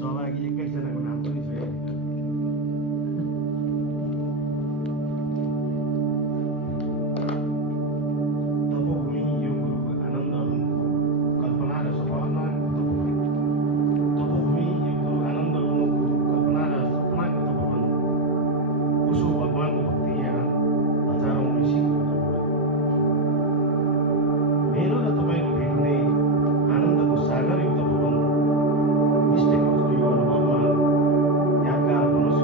सहभागी 21 जनाको नाम पनि छ यहाँ। तपोभूमि यो गुरु आनन्दहरूको कल्पना र सपना तपोभूमि यो गुरु आनन्दहरूको कल्पना र सपनाको तपोवन उसो भगवानको भक्ति यहाँ हजारौं ऋषिको तपोवन। मेरो र तपाईँको भेट हुने आनन्दको सागर यो तपोवन मिस्टेकको यो अनुभवमा यादगार बनोस्।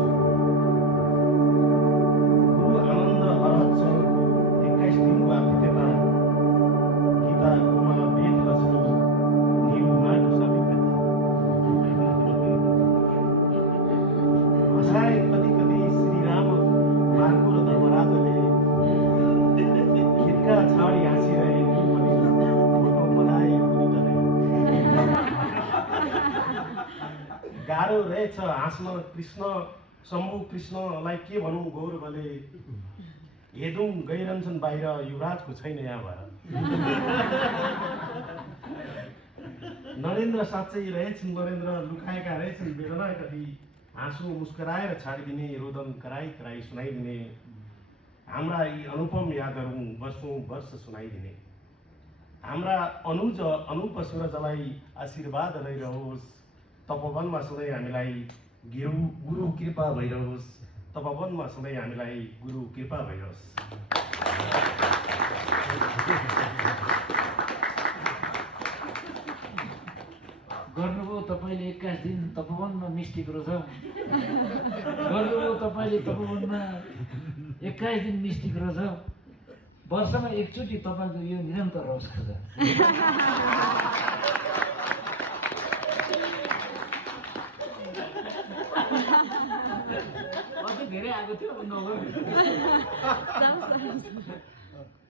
गुरु आनन्द अरहतसँगको 21 दिनको आतिथ्यता गीता उमा वेद रचनी निरुमा डुसाबिकति हँसाए कति कति श्रीराम मार्गो र धर्मराजले खिड्का छाडी हाँसिरहे फोटो बनाए गाह्रो रहेछ हाँस्न कृष्ण शम्भु कृष्णलाई के भनौँ गौरवले हेदौँ गइरहन्छन् बाहिर युवराजको छैन यहाँ भएर। नरेन्द्र साँच्चै रहेछन् नरेन्द्र लुकाएका रहेछन् वेदना कति आँसु मुस्कराएर छाडिदिने रोदन कराई कराई सुनाइदिने हाम्रा यी अनुपम यादहरू वर्षौं वर्ष सुनाइदिने हाम्रा अनुज अनुप सूरजलाई आशीर्वाद रहिरहोस्। तपोवनमा सधैँ हामीलाई गुरु कृपा भइरहोस्। तपोवनमा सधैँ हामीलाई गुरु कृपा भइरहोस्। गर्नुभयो तपाईँले 21 दिन तपोवनमा मिस्टिक रोज गर्नुभयो तपाईँले तपोवनमा 21 दिन मिस्टिक रोज वर्षमा एकचोटि तपाईँको यो निरन्तर रहोस् खाजा। अझै धेरै आएको थियो अब नगर्नु।